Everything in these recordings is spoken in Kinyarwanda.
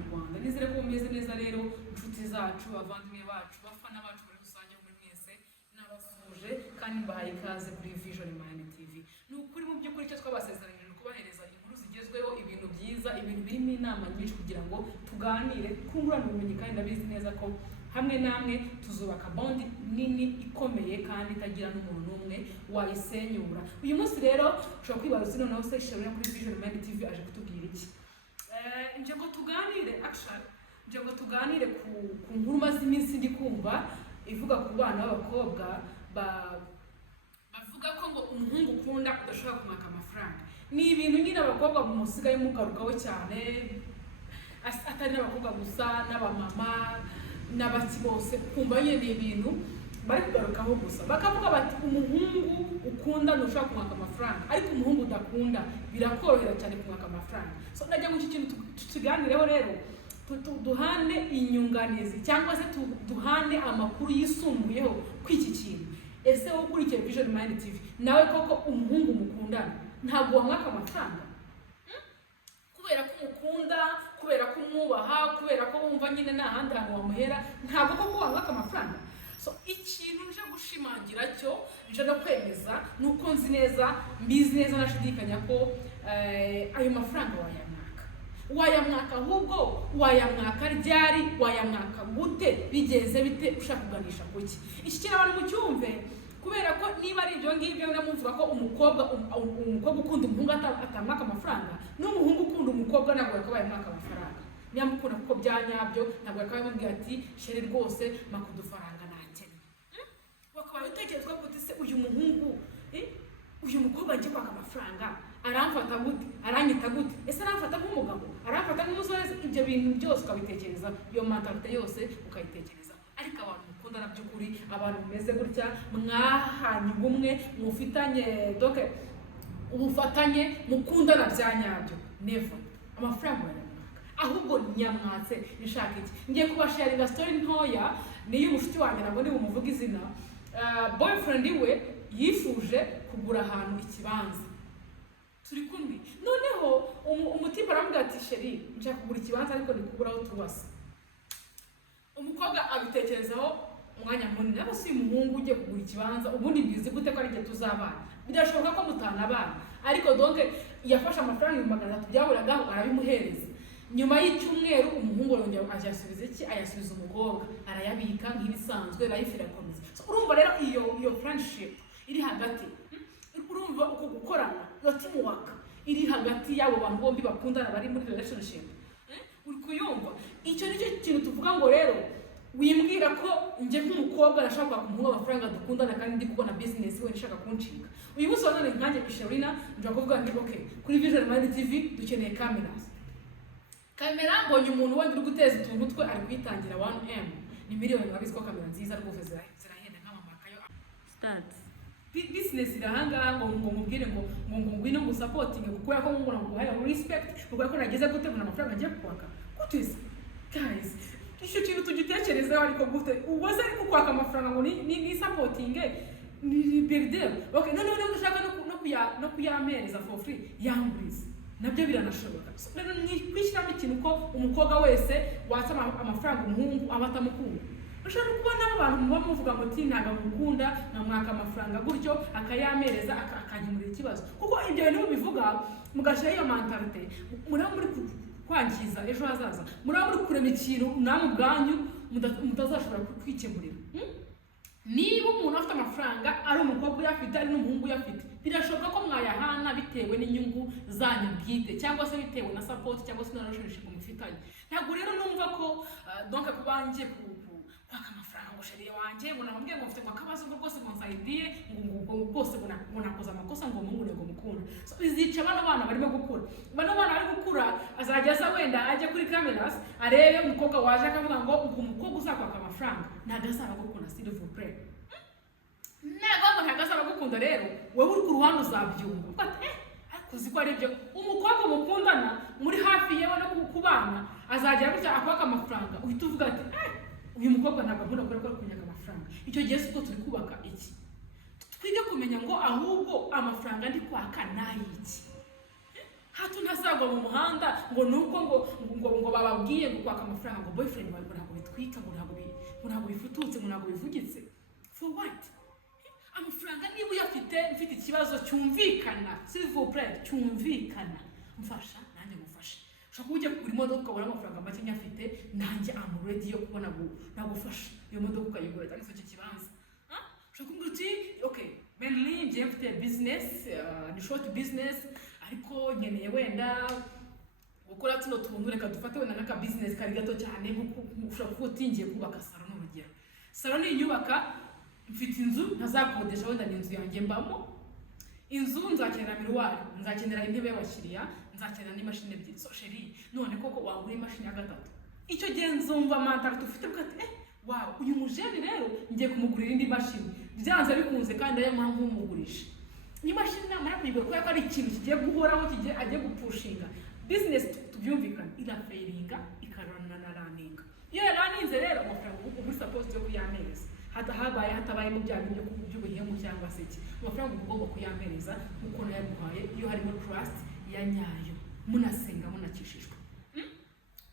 Abanyarwanda. Nizere ko mumeze neza rero inshuti zacu, abavandimwe bacu, bafana bacu muri rusange muri mwese nabasuje kandi mbahaye ikaze kuri Vision Mind TV. Ni ukuri mu by'ukuri icyo twabasezeranyije kubahereza inkuru zigezweho, ibintu byiza, ibintu birimo inama nyinshi kugira ngo tuganire, twungurane ubumenyi, kandi ndabizi neza ko hamwe namwe tuzubaka bondi nini ikomeye kandi itagira n'umuntu n'umwe wayisenyura. Uyu munsi rero ushobora kwibaza noneho se Sherina kuri Vision Mind TV aje kutubwira iki? Nje ngo tuganire ku nkuru maze iminsi ndi kumva ivuga ku bana b'abakobwa bavuga ko ngo umuhungu ukunda udashobora kumwaka amafaranga. Ni ibintu nyine abakobwa musigaye mugarukaho cyane, atari n'abakobwa gusa, n'abamama n'abaki bose kumva nyine ibintu bari kugarukaho gusa. Bakavuga bati umuhungu ukunda ntushobora kumwaka amafaranga, ariko umuhungu udakunda birakorohera cyane kumwaka amafaranga. So najya mu iki kintu tukiganireho rero, duhane inyunganizi cyangwa se duhane amakuru yisumbuyeho kw'iki kintu. Ese wowe ukurikiye Vision Mind TV, nawe koko umuhungu mukundana ntabwo wamwaka amafaranga? Kubera ko umukunda, kubera ko umwubaha, kubera ko wumva nyine nta handi hantu wamuhera, ntabwo koko wamwaka amafaranga? So ikintu nje gushimangira cyo, nje no kwemeza, nuko nzi neza, mbizi neza, nashidikanya ko ayo mafaranga wayamwaka, ahubwo wayamwaka ryari, wayamwaka gute, bigenze bite, ushaka kuganisha kuki. Iki kintu abantu mucyumve, kubera ko niba ari ibyo ngibyo namuvuga ko umukobwa ukunda umuhungu atamwaka amafaranga, n'umuhungu ukunda umukobwa ntabwo yakabaye mwaka amafaranga. Nyamukunda kuko byanyabyo, ntabwo yakabaye mubwira ati sheri rwose makudufaranga nakene. Bakaba bitekerezwa ko se uyu muhungu uyu mukobwa nje kwaka amafaranga aramfata gute, aranyita gute, ese aramfata nk'umugabo, aramfata nk'umusore? Ibyo bintu byose ukabitekereza, iyo mentalite yose ukayitekereza. Ariko abantu mukundana by'ukuri, abantu bumeze gutya, mwahanye ubumwe, mufitanye ubufatanye, mukundana bya nyabyo, never amafaranga barayamwaka. Ahubwo nyamwatse nishaka iki? Ngiye kubasharinga story ntoya, niyo umushuti wanjye nabwo ndi bumuvuga izina. Boyfriend we yifuje kugura ahantu ikibanza, turi kumwe, noneho umutipe aramubwira ati sheri nshaka kugura ikibanza ariko ni kugura aho tubasa. Umukobwa abitekerezaho umwanya munini, ariko si umuhungu ugiye kugura ikibanza, ubundi mbizi gute ko ari igihe tuzabana? Birashoboka ko mutanabana, ariko donc yafashe amafaranga 300 byaburaga arabimuhereza. Nyuma y'icyumweru umuhungu yongera ajyasubiza iki? Ayasubiza umukobwa, arayabika nk'ibisanzwe, life irakomeza. So urumva rero iyo friendship iri hagati, urumva uko gukorana, iyo teamwork iri hagati y'abo bantu bombi bakundana bari muri relationship, uri kuyumva? Icyo nicyo kintu tuvuga ngo rero wimbwira ko nje nk'umukobwa nashaka kumuha amafaranga dukundana kandi ndi kubona business we nshaka kuncika. Uyu munsi wa none nkanjye Sherina nje kuvuga nti okay, kuri Vision Mind TV dukeneye kamera. Mbonye umuntu wandi uri guteza utuntu twe ari kwitangira 1M, ni miliyoni. Mwabizi ko kamera nziza rwose zirahenda nk'amamakayo. Start business irahanga ngo mubwire ngo ngwino ngo supporting, kuko yako ngo nguhaye respect, kuko yako nageze gute ngo amafaranga ngiye kwaka. Guteze guys, icyo kintu tugitekerezaho, ariko gute ubaze ariko kwaka amafaranga ngo ni supporting, ni big deal. Okay, none ndashaka no kuyampereza for free, yamburize nabyo biranashoboka. Rero ni kwishyiramo ikintu ko umukobwa wese watsa amafaranga umuhungu aba atamukunda. Ushobora kubona abantu muba muvuga ngo ati ntago mukunda, namwaka amafaranga gutyo akayamereza akanyimurira ikibazo. Kuko ibyo bintu bivuga mugashira iyo mentalite, muri kwangiza ejo hazaza, muri kurema ikintu namwe ubwanyu mutazashobora kwikemurira. Niba umuntu afite amafaranga, ari umukobwa uyafite ari n'umuhungu uyafite, birashoboka ko mwayahana bitewe n'inyungu zanyu bwite, cyangwa se bitewe na support, cyangwa se na relationship mufitanye. Ntabwo rero numva ko donc kubangiye kwaka amafaranga ngo sheri wanjye ngo namubwiye ngo mfite akabazo ngo rwose ngo nsaidie ngo rwose ngo nakoze amakosa ngo mungu ngo mukunda. So bizica bana barimo gukura, bana bari gukura, azajya wenda ajye kuri cameras arebe umukobwa waje akavuga ngo umukobwa uzakwaka amafaranga ntago azaba gukunda, s'il vous plaît. Ntago azaba gukunda. Rero wowe uri ku ruhande uzabyumva kuzi ko ari byo umukobwa mukundana muri hafi yewe no kubana azajya gutya akwaka amafaranga, uhita uvuga ati uyu mukobwa ntabwo nkunda gukora kunyaga amafaranga. Icyo gihe siko turi kubaka iki? Twige kumenya ngo ahubwo amafaranga ndi kwaka nayiki. hato ntazagwa mu muhanda ngo nuko ngo bababwiye ngo kwaka amafaranga ngo boyfriend wawe ntabwo bitwika ngo ntabwo bifututse ngo ntabwo bivugitse. For what? Amafaranga niba uyafite mfite ikibazo cyumvikana, s'il vous plaît, cyumvikana, mfasha nanjye mufashe. Ushaka ujya kuri modoka ukabona amafaranga make nyafite, nanjye am ready yo kubona nagufasha iyo modoka ukayigura cyangwa se icyo kibanza. Ushaka kumbwira uti okay, mainly njye mfite business, ni short business, ariko nkeneye wenda gukora tuno tuntu, reka dufate wenda n'aka business kari gato cyane, ushaka kuba utingiye kubaka salon n'urugero. Salon ni inyubaka, mfite inzu ntazakodesha, wenda ni inzu yanjye mbamo. Inzu nzakenera miruwari, nzakenera intebe y'abakiriya, nzakenera n'imashini ebyiri. So chérie, none koko wagura imashini ya gatatu. Icyo gihe nzumva mantara dufite bwate wow, uyu mujeni rero ngiye kumugurira indi mashini. Byanze bikunze kandi ayo mpamvu umugurisha. Ni mashini namara kuyigura kuko ari ikintu kigiye guhoraho, kigiye agiye gupushinga. Business tubyumvikana irafailinga ikaranananinga. Iyo yaraninze rero amafaranga ubu suppose yo kuyamereza. Hatabaye mu byago by'ubuhemu cyangwa se iki. Amafaranga ugomba kuyamereza uko nayaguhaye iyo harimo trust ya nyayo. Munasenga munakishishwa.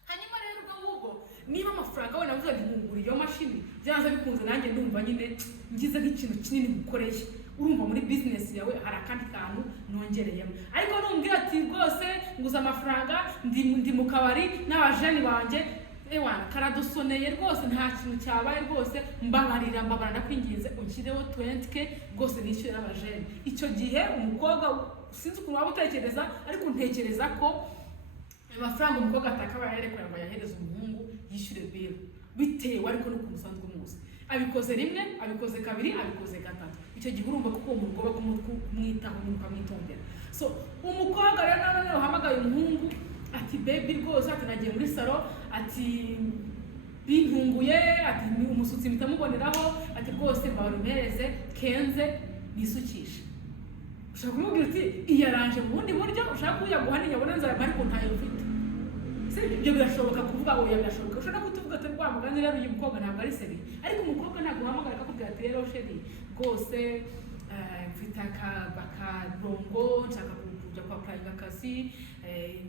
Hanyuma rero ubwo niba amafaranga wenda mvuze ntungura iyo mashini, byanze bikunze nanjye ndumva nyine ngize nk'ikintu kinini gukoreye. Urumva muri business yawe hari akandi kantu nongereyemo. Ariko numbwira ati rwose nguza amafaranga ndi mu kabari n'abajeni banje, ewana karadusoneye rwose nta kintu cyabaye rwose, mbabarira nakwinginze unshireho 20k rwose nishyure n'abajeni. Icyo gihe umukobwa sinzi ukuntu waba utekereza, ariko ntekereza ko amafaranga umukobwa atakabaye yarekura ngo yahereze umuhungu yishyure bill, bitewe ariko n'ukuntu usanzwe umuzi. Abikoze rimwe, abikoze kabiri, abikoze gatatu, icyo gihe urumva ko uwo mugabo kumwitaho mukamwitondera. So umukobwa rero none uhamagaye umuhungu ati baby rwose ati nagiye muri salon, ati bintunguye, ati umusutsi mitamuboneraho, ati rwose barumereze kenze nisukisha. Ushaka kumubwira uti iyaranje mu bundi buryo, ushaka kuyaguha niyabona nzara ariko ntayo mfite. Ibyo birashoboka kuvuga ngo birashoboka. Ushobora kutuvuga ati rwa mugani rero uyu mukobwa ntabwo ari seri, ariko umukobwa ntabwo uhamagara akakubwira ati rero sheri rwose mfite akarongo nshaka kujya kwa prayinga akazi,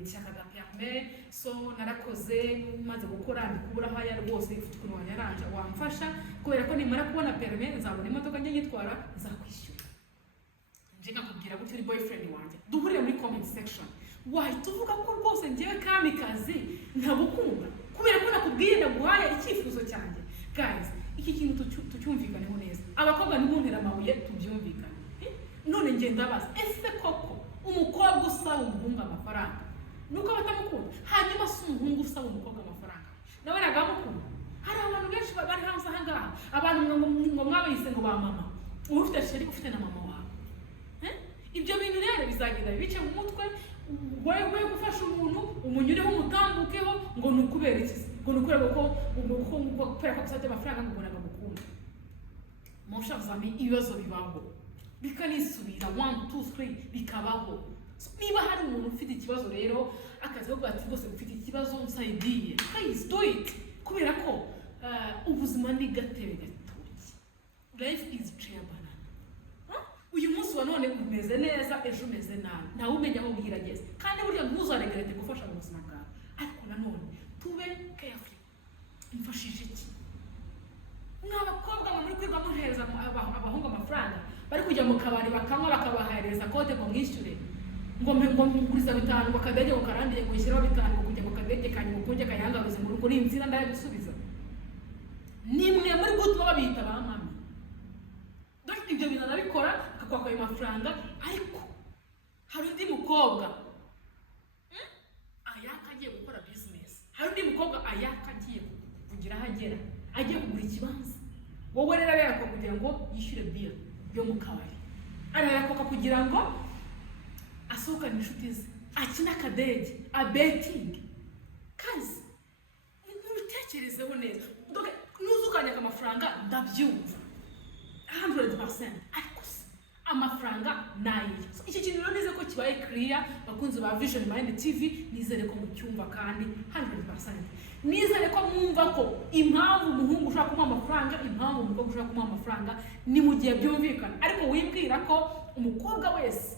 nshaka agaperme, so narakoze maze gukora ndikubura haya rwose ifite ukuntu wanyaranje wamfasha, kubera ko nimara kubona perme nzabona imodoka njye nyitwara nzakwishyura. Nje nkakubwira gutyo uri boyfriend wanjye, duhurire muri comment section. Wahita uvuga ko rwose njyewe kamikazi ntagukunda kubera ko nakubwiye naguhaye icyifuzo cyanjye. Guys, iki kintu tucyumvikaneho neza. Abakobwa nimuntera amabuye tubyumvikane. None nge ndabaza, ese koko umukobwa usaba umuhungu amafaranga nuko batamukunda, hanyuma si umuhungu usaba umukobwa amafaranga nawe nagamukunda? Hari abantu benshi bari hanze aha ngaha, abantu ngo mwabayise ngo ba mama, uba ufite sheri ufite na mama wawe. Ibyo bintu rero bizagenda bice mu mutwe, wewe gufasha umuntu umunyureho umutambukeho ngo nukubera iki, ngo nukureba ko kubera ko usabye amafaranga ngo nagukunda. Mushafuzami ibibazo bibaho bikanisubiza 1 2 3 bikabaho. Niba hari umuntu ufite ikibazo rero akazi ko ati rwose ufite ikibazo nsaidiye, please do it, kubera ko ubuzima ni gatebe gatoki. Life is chair banana. Uyu munsi wa none umeze neza, ejo umeze nabi, ntawe umenya aho ubwirageze, kandi burya ntuzaregerete gufasha mu buzima bwawe. Ariko nanone tube careful. Mfashije iki? N'abakobwa muri kwiga muhereza abahungu amafaranga, bari kujya mu kabari bakanywa bakabahereza kode ngo mwishyure, ngo nguriza 5 ngo kadege ngo karandiye ngo ishyiraho 5 ngo kujya mu kadege kanyu ngo kunje kayangaruze mu rugo n'inzira ndaye gusubiza. Nimwe muri gutuma babita ba mama. Dore ibyo bintu nabikora akakwaka ayo mafaranga, ariko hari undi mukobwa ayakagiye gukora business, hari undi mukobwa ayakagiye kugira hagera, agiye kugura ikibanza. Wowe rero arayako kugira ngo yishyure bill yo mu kabari, arayako kugira ngo asohokane inshuti ze, akina akadege, abeting. Kazi nubitekerezeho neza, doke nuzukanye amafaranga ndabyumva 100%, ariko amafaranga nayo. So iki kintu rero nize ko kibaye clear bakunze ba Vision Mind TV, nizere ko mucyumva kandi 100%. Nizere ko mwumva ko impamvu umuhungu ushaka kumuha amafaranga, impamvu umukobwa ushaka kumuha amafaranga ni mu gihe byumvikana, ariko wimbwira ko umukobwa wese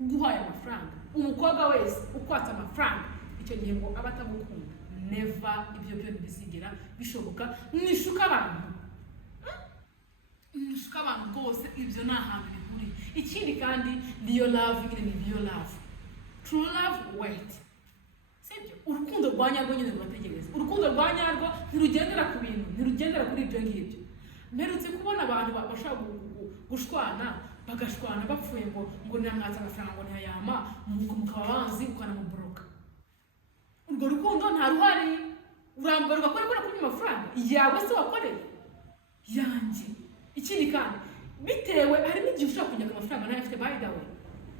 uguhaye amafaranga, umukobwa wese ukwatsa amafaranga, icyo gihe ngo aba atamukunda. Never, ibyo byo ntibizigera bishoboka. Nishuka abantu, nishuka abantu rwose, ibyo nta hantu bihuriye. Ikindi kandi niyo love nyine ni niyo love. True love, wait, sibyo? Urukundo rwa nyarwo nyine rurategereza. Urukundo rwa nyarwo ntirugendera ku bintu, ntirugendera kuri ibyo ngibyo. Mperutse kubona abantu bashaka gushwana, bagashwana bapfuye ngo niramwatsa amafaranga ngo ntiyayama, mukaba banzi ukanamuboroka. Urwo rukundo nta ruhari, urambarwa kuri amafaranga yawe se wakoreye yanjye. Ikindi kandi bitewe, hari n'igihe ushaka kunyaga amafaranga nayo afite by the way,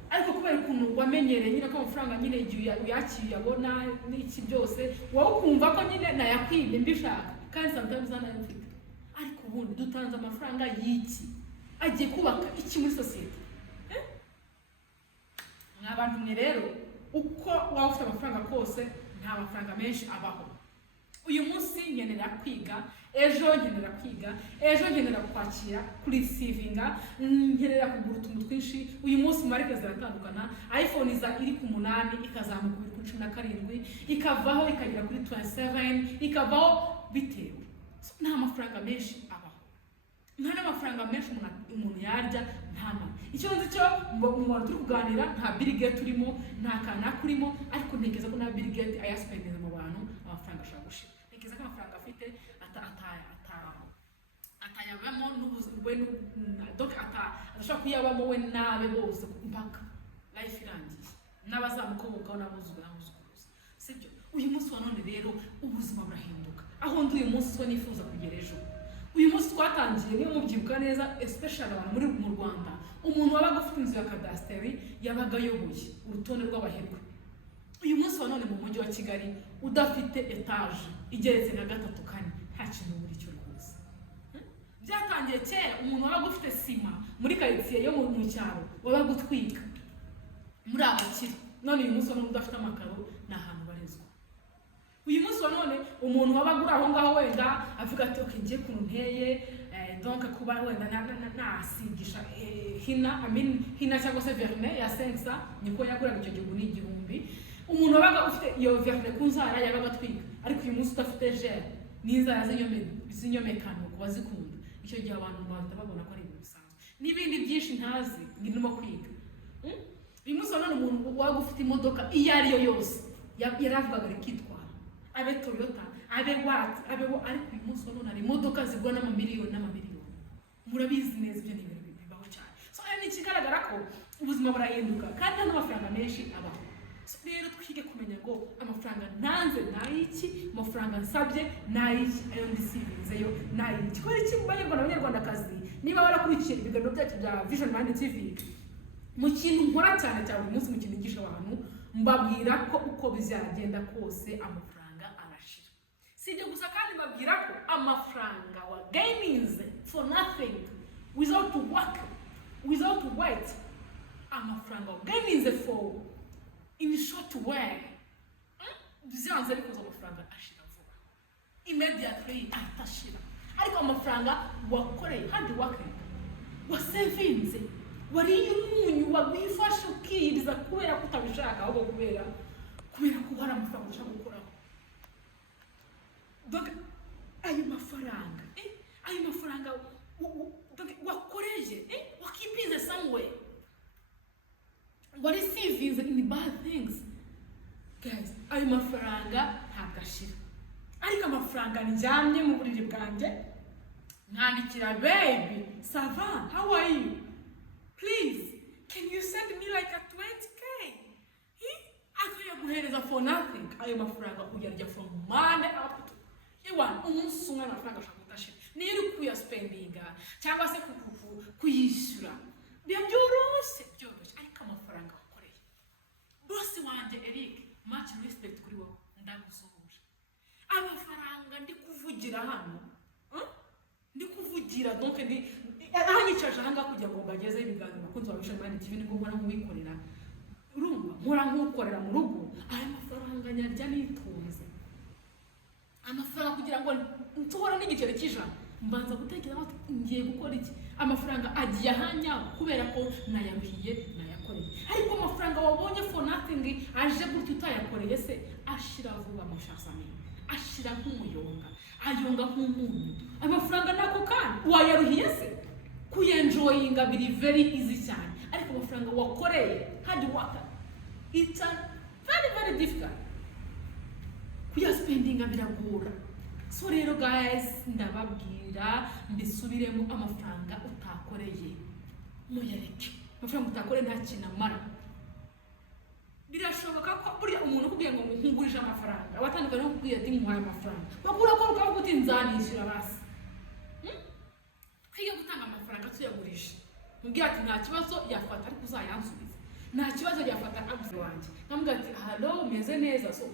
ariko kubera ukuntu wamenyereye nyine ko amafaranga nyine igihe uyakiriye abona n'iki byose, wowe ukumva ko nyine nayakwibye mbishaka, kandi sometimes nayo mfite. Ariko ubundi dutanze amafaranga y'iki? Agiye kubaka iki muri society? N'abantu mwe rero, uko waba ufite amafaranga kose, nta mafaranga menshi abaho. Uyu munsi nkenera kwiga, ejo nkenera kwiga, ejo nkenera kwakira, kurisivinga, nkenera kugura utuntu twinshi. Uyu munsi marike ziratandukana, iPhone iri ku 8 ikazamuka kuri 17, ikavaho ikagera kuri 27, ikavaho bitewe. Nta mafaranga menshi abaho, nta n'amafaranga menshi umuntu yarya, nta mana. Icyo nzi cyo mu bantu turi kuganira nta Bill Gates turimo, nta kana kurimo, ariko ntekereza ko na Bill Gates ayaspendeza mu bantu amafaranga ashaka gushira. Ntekereza ko amafaranga afite atayabamo n'ubuzwe donc adashaka kuyabamo we nabe bose mpaka life irangiye, n'abazamukomokaho n'abuzukuruza, sibyo? Uyu munsi wa none rero ubuzima burahinduka. Aho ndi uyu munsi so nifuza kugera ejo. Uyu munsi twatangiye niyo mubyibuka neza, especially abantu muri mu Rwanda, umuntu wabaga ufite inzu ya kadasteri yabaga ayoboye urutonde rw'abaherwe. Uyu munsi wa none mu mujyi wa Kigali udafite etage igeretse na 3 4 nta kintu muri cyo rwose. Byatangiye kera, umuntu wabaga ufite sima muri quartier yo mu cyaro wabaga utwika muri abakire. None uyu munsi wa none udafite amakaro na hantu barezwa. Uyu munsi wa none umuntu wabaga uri aho ngaho wenda avuga ati okay ngiye kuntu nteye, donc kuba wenda nasigisha hina cyangwa se vernis ya 500 niko yaguraga icyo gihugu ni 1000. Umuntu wabaga ufite iyo vernis ku nzara yabaga twika, ariko uyu munsi udafite gel n'inzara zinyomekano kubazikunda. Icyo gihe abantu bahita babona ko ari ibintu bisanzwe. N'ibindi byinshi ntazi ngirimo kwiga. Uyu munsi wa none umuntu wabaga ufite imodoka iyo ari yo yose yaravugaga rikitwara, abe Toyota, abe Watt, ariko uyu munsi wa none hari imodoka zigwa n'amamiliyoni n'amamiliyoni. Murabizi neza ibyo ni ibintu bibaho cyane. So ni ikigaragara ko ubuzima burahinduka kandi nta n'amafaranga menshi abaho. Rero twige kumenya ngo amafaranga nanze nayiki, amafaranga nsabye nayiki, ayo ndisibizeyo nayiki. Kubera iki Abanyarwandakazi, niba warakurikiye ibiganiro byacu bya Vision Mind TV, mu kintu nkora cyane cyane uyu munsi mu kintu ngisha abantu, mbabwira ko uko bizagenda kose amafaranga arashira. Sibyo gusa kandi mbabwira ko amafaranga wa gainings for nothing, without work, without wait, amafaranga wa gainings for in short way, byanze bikoze amafaranga ashira vuba, immediately atashira. Ariko amafaranga wakoreye hard working, wasevinze, wariye umunyu, wabifasha ukiriza kubera kutabishaka, ahubwo kubera ko hari amafaranga ushaka gukoraho. Donc ayo mafaranga wakoreye, wakipinze somewhere, what is savings in the bad things, guys? Ayo mafaranga ntagashira. Ariko amafaranga njyamye mu buriri bwanjye nkandikira baby sava, how are you, please can you send me like a 20k, akayaguhereza for nothing. Ayo mafaranga uyarya from Monday up to umunsi umwe amafaranga ashaka kudashira. Niyo uri kuyaspendinga cyangwa se kuyishyura byoroshye, ariko amafaranga wakoreye. Bosi wanjye Eric, much respect kuri wowe, ndagusuhuje. Amafaranga ndi kuvugira hano, ndi kuvugira donc ahanyicaje ahanga kugira ngo bageze ibiganiro bakunze babisha Mind TV, niko nkora nk'uwikorera. Urumva nkora nk'ukorera mu rugo, aya mafaranga nyarya nitunze. Amafaranga kugira ngo nsohora n'igiceri cy'ijana mbanza gutekereza ati ngiye gukora iki, amafaranga agiye ahanya kubera ko nayaruhiye nayakoreye. Ariko amafaranga wabonye for nothing aje gutyo utayakoreye se ashira vuba mushasami, ashira nk'umuyonga, ayonga nk'umuntu. Amafaranga nako kandi wayaruhiye se kuyenjoyinga biri very easy cyane, ariko amafaranga wakoreye hard work it's very difficult kuyaspendinga biragora. So rero guys, ndababwira mbisubiremo, amafaranga utakoreye muyareke. Amafaranga utakoreye nta kintu amara. Birashoboka ko buriya umuntu ukubwiye ngo nkungurije amafaranga abatandukanye no kubwiye ati muhaye amafaranga bakura ko ukavuga uti nzanishyura basi. Twige gutanga amafaranga tuyagurisha, mubwira ati nta kibazo yafata ariko uzayansubiza, nta kibazo yafata abuze wanjye. Nkamubwira ati hello umeze neza, so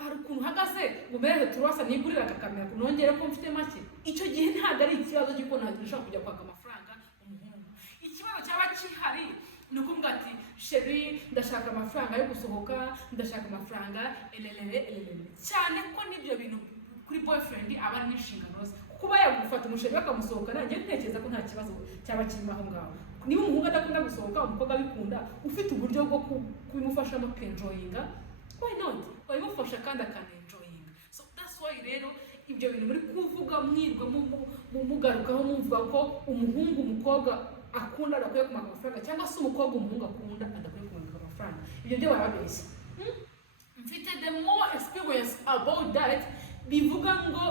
hari ukuntu uhagaze mubereze turwasa nigurira akakamera kunongere ko mfite make. Icyo gihe ntabwo ari ikibazo cy'uko nashaka kujya kwaka amafaranga umuhungu. Ikibazo cyaba kihari ni ukuvuga ati sheri ndashaka amafaranga yo gusohoka, ndashaka amafaranga elelele cyane ko n'ibyo bintu kuri boyfriend aba ari n'inshingano ze. Kuba yagufata umusheri bakamusohoka nanjye ntekereza ko nta kibazo cyaba kirimo aho ngaho. Niba umuhungu adakunda gusohoka umukobwa abikunda ufite uburyo bwo kubimufashamo kenjoyinga, why not? Wabimufasha kandi akanenjoyinga. So that's why rero ibyo bintu muri kuvuga mwirwa mugarukaho mumvuga ko umuhungu umukobwa akunda adakwiye kumaka amafaranga cyangwa se umukobwa umuhungu akunda adakwiye kumaka amafaranga. Ibyo byo barabeshya. Mfite the more experience about that, bivuga ngo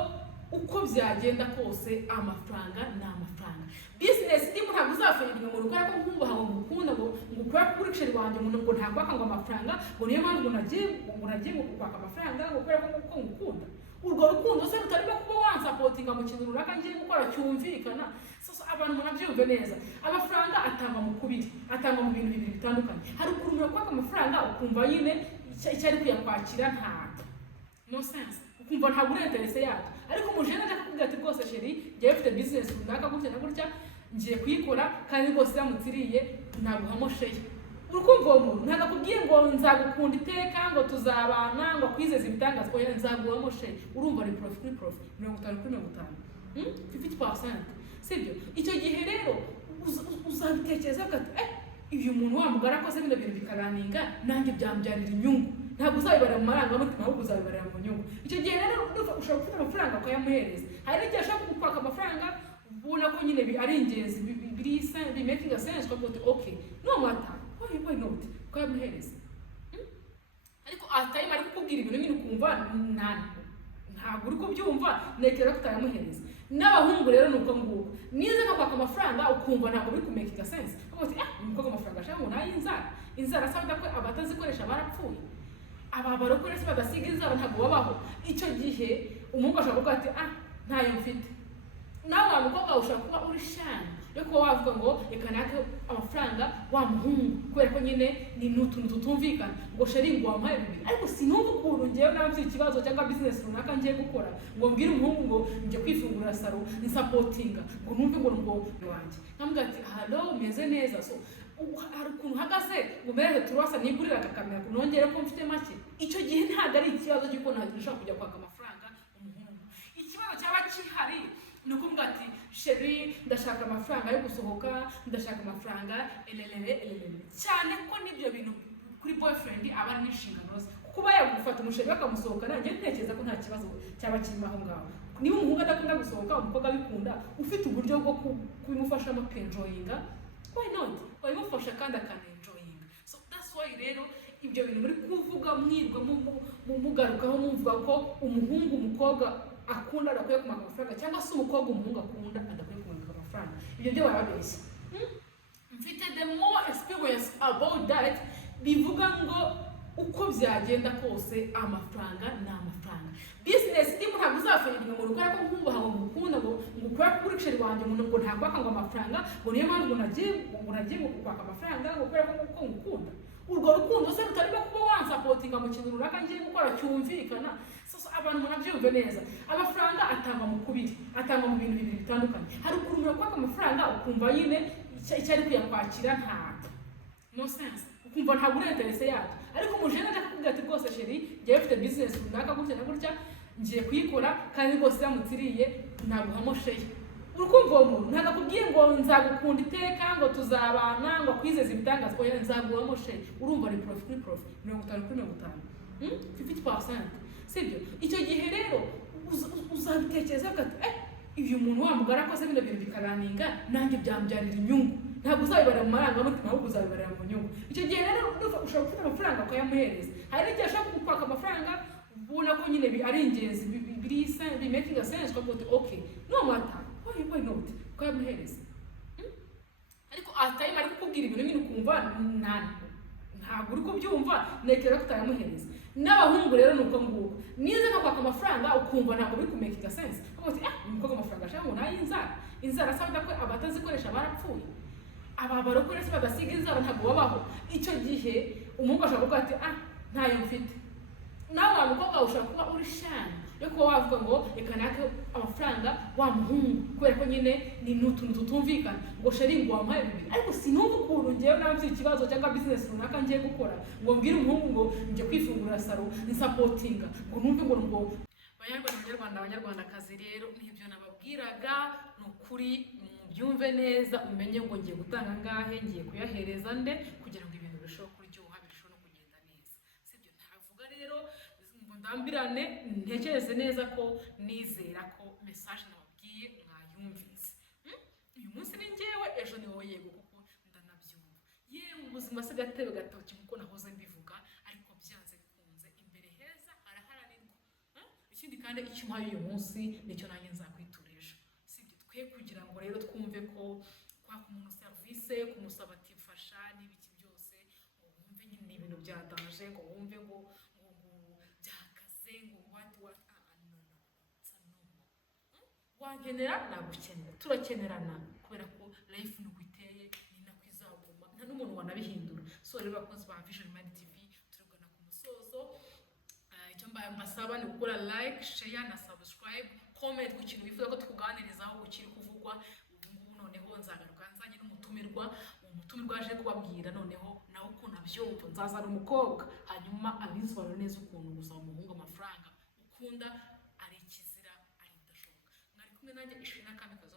uko byagenda kose amafaranga ni amafaranga. Business ndi ntabwo uzafirira ngo ukora ko nkumva ngo mukunda ngo ukora kuri kisheri wanjye ngo ntakwaka ngo amafaranga ngo niyo mpamvu nagiye kwaka amafaranga ngo ukora ko ngukunda. Urwo rukundo se rutarimo kuba wansapotinga mu kintu runaka ngiye gukora cyumvikana. Sasa abantu munabyumve neza, amafaranga atanga mu kubiri, atanga mu bintu bibiri bitandukanye. Hari ukuntu kwaka amafaranga ukumva nyine icyari kuyakwakira nta no sense, ukumva nta burenterese yacu. Ariko umujene aje akubwira ati rwose sheri ngiye mfite business runaka gutya na gutya ngiye kuyikora kandi rwose iramutsiriye naguhamo sheri. Urukumva uwo muntu ntabwo akubwiye ngo nzagukunda iteka ngo tuzabana ngo kwizeza ibitangaza ko nzaguhamo sheri. Urumva ni profit kuri profit 50 50%, sibyo? Icyo gihe rero uzabitekereza ko uyu muntu wamugara ko se bino bintu bikaraninga nanjye byambyarira inyungu. Ntabwo uzabibara mu marangamutima ahubwo uzabibarira mu nyungu. Icyo gihe rero ushobora gufata amafaranga ukayamuhereza. Hari n'igihe ashaka kukwaka amafaranga ubona ko nyine ari ingenzi bi making a sense ko okay no matter why not ukayamuhereza. Ariko atayima ari kukubwira ibintu nyine ukumva ntabwo uri kubyumva nekera ko utayamuhereza. N'abahungu rero nuko nguko nize no kwaka amafaranga ukumva ntabwo biri ku making a sense ko umukobwa amafaranga ashaka ngo inzara asabwa ko abatazikoresha barapfuye. Aba barokorese badasiga inzara ntabwo babaho. Icyo gihe umuhungu ashaka kuvuga ati ntayo mfite. Nawe umukobwa ushaka kuba uri shani yo kuba wavuga ngo reka nake amafaranga wa muhungu kubera ko nyine ni n'utuntu tutumvikana ngo sheri ngo wampaye bibiri. Ariko sinumva ukuntu ngewe nawe mfite ikibazo cyangwa business runaka ngiye gukora ngo mbwire umuhungu ngo njye kwifungura saro nsapotinga ngo numve ngo wanjye. Nkamubwira ati hello umeze neza, so hari ukuntu uhagaze mubereze turwasa nigurira akakamera kunongere ko mfite make. Icyo gihe ntabwo ari ikibazo cy'uko nashaka kujya kwaka amafaranga umuhungu. Ikibazo cyaba kihari ni ukuvuga ati sheri ndashaka amafaranga yo gusohoka, ndashaka amafaranga elelele cyane ko n'ibyo bintu kuri boyfriend aba ari n'inshingano ze. Kuba yagufata umusheri bakamusohoka nanjye ntekereza ko nta kibazo cyaba kirimo aho ngaho. Niba umuhungu adakunda gusohoka umukobwa abikunda ufite uburyo bwo kubimufashamo kenjoyinga, why not? Wabimufasha kandi akanenjoyinga. So that's why rero ibyo bintu muri kuvuga mwirwa mugarukaho mumvuga ko umuhungu umukobwa akunda adakwiye kumaka amafaranga cyangwa se umukobwa umuhungu akunda adakwiye kumaka amafaranga. Ibyo byo barabeshya. Mfite the more experience about that, bivuga ngo uko byagenda kose amafaranga ni amafaranga. Business ndi ntabwo uzafirira ngo ukora ko nkumva ngo mukunda ngo ukora kuri kisheri wanjye ngo ntakwaka ngo amafaranga ngo niyo mpamvu nagiye kwaka amafaranga ngo ukora ko ngukunda. Urwo rukundo se rutarimo kuba wansapotinga mu kintu runaka ngiye gukora cyumvikana. Sasa abantu munabyumve neza, amafaranga atanga mu kubiri, atanga mu bintu bibiri bitandukanye. Hari ukuntu kwaka amafaranga ukumva nyine icyari kuyakwakira nta no sense, ukumva nta burenterese yacu. Ariko umujene aje akubwira ati rwose sheri ngiye mfite business runaka gutya na gutya ngiye kuyikora kandi rwose yamutsiriye naguhamo sheya. Urukumva uwo muntu ntabwo akubwiye ngo nzagukunda iteka ngo tuzabana ngo akwizeze ibitangaza, oya nzaguhamo sheya. Urumva ni profi kuri profi 50/50, 50%, sibyo? Icyo gihe rero uzabitekereza ugati uyu muntu wamugara akoze bino bintu bikaraninga nanjye byambyarira inyungu. Ntabwo uzabibarira mu marangamutima ahubwo uzabibarira mu nyungu. Icyo gihe rero ushobora gufata amafaranga ukayamuhereza. Hari igihe ashaka kukwaka amafaranga ubona ko nyine ari ingenzi bi making a sense, ukavuga okay no matter why not ukayamuhereza. Ariko atayima ari kukubwira ibintu nyine ukumva ntabwo uri kubyumva, nekera ko utayamuhereza. N'abahungu rero nuko nguko nize no kwaka amafaranga ukumva ntabwo biri ku making a sense, ukavuga umukobwa amafaranga ashaka ngo nayo inzara asaba ko abatazikoresha barapfuye, aba barokore se badasiga inzara ntabwo babaho. Icyo gihe umuhungu ashaka kuvuga ati ntayo mfite. Nawe wa mukobwa ushaka kuba uri shani yo kuba wavuga ngo reka nake amafaranga wa muhungu kubera ko nyine ni n'utuntu tutumvikana ngo sheri ngo wampaye bibiri, ariko sinumva ukuntu ngewe nawe ikibazo cyangwa business runaka ngiye gukora ngo mbwire umuhungu ngo njye kwifungura salo nsapotinga ngo numve ngo Abanyarwandakazi rero nibyo nababwiraga, ni ukuri mubyumve neza, umenye ngo ngiye gutanga ngahe, ngiye kuyahereza nde kugira ngo ibintu birusheho kuryoha, birusheho no kugenda neza, sibyo? Ntavuga rero ndambirane, ntekereze neza ko nizera ko message nababwiye mwayumvise. Uyu munsi ni njyewe, ejo ni wowe, yego kuko ndanabyumva. Yewe ubuzima se gatebe gatoki nkuko nahoze mbivuga, ariko byanze bikunze imbere heza haraharanirwa. Ikindi kandi icyo umpaye uyu munsi nicyo nanjye nzakwitura ejo, sibyo? Twe kugira ngo rero twumve ko kwaka umuntu service, kumusaba ati mfasha n'ibiki byose, ngo wumve nyine ni ibintu byadanje, ngo wumve ngo byakaze, ngo what no wangenera nagukenera, turakenerana kubera ko life nuko iteye ni nako izaguma, nta n'umuntu wanabihindura. So rero bakozi ba Vision Mind TV turagana ku musozo. Icyo mbasaba ni gukora like, share na subscribe, comment ku kintu wifuza ko tukuganirizaho ukiri kuvugwa. Ubu noneho nzagaruka nzanye n'umutumirwa, umutumirwa aje kubabwira noneho nawe ukuntu abyumva. Nzazana umukobwa hanyuma abisobanura neza ukuntu gusaba umuhungu amafaranga ukunda ari ikizira, ari bidashoboka. Mwari kumwe nanjye Ishimwe Kamikazi.